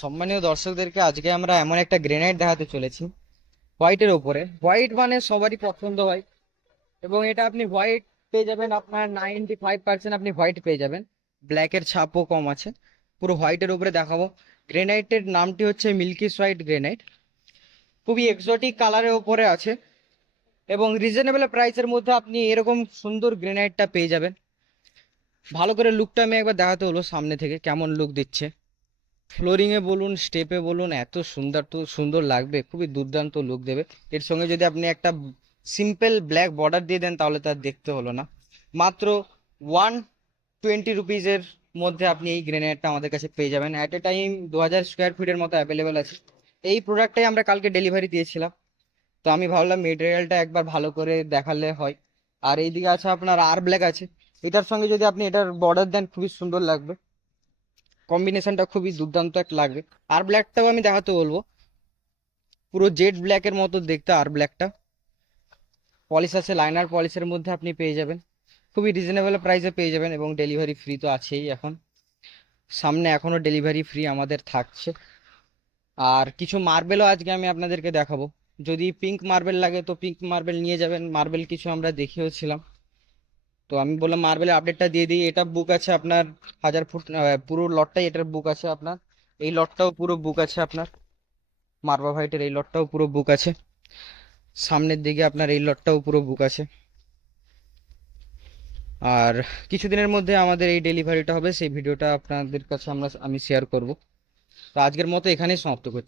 সম্মানীয় দর্শকদেরকে আজকে আমরা এমন একটা গ্রেনাইট দেখাতে চলেছি হোয়াইটের ওপরে। হোয়াইট মানে সবারই পছন্দ হয়, এবং এটা আপনি হোয়াইট পেয়ে যাবেন, আপনার 95% আপনি হোয়াইট পেয়ে যাবেন। ব্ল্যাকের ছাপও কম আছে। পুরো হোয়াইটের উপরে দেখাবো। গ্রেনাইটের নামটি হচ্ছে মিল্কি হোয়াইট গ্রেনাইট। খুবই এক্সোটিক কালারের ওপরে আছে, এবং রিজনেবল প্রাইসের মধ্যে আপনি এরকম সুন্দর গ্রেনাইটটা পেয়ে যাবেন। ভালো করে লুকটা আমি একবার দেখাতে হলো সামনে থেকে কেমন লুক দিচ্ছে। ফ্লোরিং এ বলুন, স্টেপে বলুন, এত সুন্দর তো সুন্দর লাগবে, খুবই দুর্দান্ত লুক দেবে। এর সঙ্গে যদি আপনি একটা সিম্পল ব্ল্যাক বর্ডার দিয়ে দেন তাহলে তার দেখতে হলো না। মাত্র 120 রুপিজের মধ্যে আপনি এই গ্রেনেডটা আমাদের কাছে পেয়ে যাবেন। অ্যাট এ টাইম 2000 স্কোয়ার ফিটের মতো অ্যাভেলেবেল আছে। এই প্রোডাক্টটাই আমরা কালকে ডেলিভারি দিয়েছিলাম, তো আমি ভাবলাম মেটেরিয়ালটা একবার ভালো করে দেখালে হয়। আর এইদিকে আছে আপনার আর ব্ল্যাক আছে। এটার সঙ্গে যদি আপনি এটার বর্ডার দেন খুবই সুন্দর লাগবে, কম্বিনেশনটা খুবই দুর্দান্ত একটা লাগবে। আর ব্ল্যাকটাও আমি দেখাতে বলবো, পুরো জেড ব্ল্যাকের মতো দেখতে আর ব্ল্যাকটা। পলিশ আছে, লাইনার পলিশের মধ্যে আপনি পেয়ে যাবেন। খুবই রিজনেবল প্রাইসে পেয়ে যাবেন, এবং ডেলিভারি ফ্রি তো আছেই। এখন সামনে এখনো ডেলিভারি ফ্রি আমাদের থাকছে। আর কিছু মার্বেলও আজকে আমি আপনাদেরকে দেখাবো। যদি পিঙ্ক মার্বেল লাগে তো পিঙ্ক মার্বেল নিয়ে যাবেন। মার্বেল কিছু আমরা দেখিয়েওছিলাম, তো আমি বললাম মার্বেলের আপডেটটা দিয়ে দিই। এটা বুক আছে আপনার 1000 ফুট, পুরো লটটাই এটার বুক আছে আপনার। এই লটটাও পুরো বুক আছে আপনার। মার্বা হোয়াইটের এই লটটাও পুরো বুক আছে। সামনের দিকে আপনার এই লটটাও পুরো বুক আছে। আর কিছুদিনের মধ্যে আমাদের এই ডেলিভারিটা হবে, সেই ভিডিওটা আপনাদের কাছে আমি শেয়ার করব। তো আজকের মতো এখানেই সমাপ্ত করছি।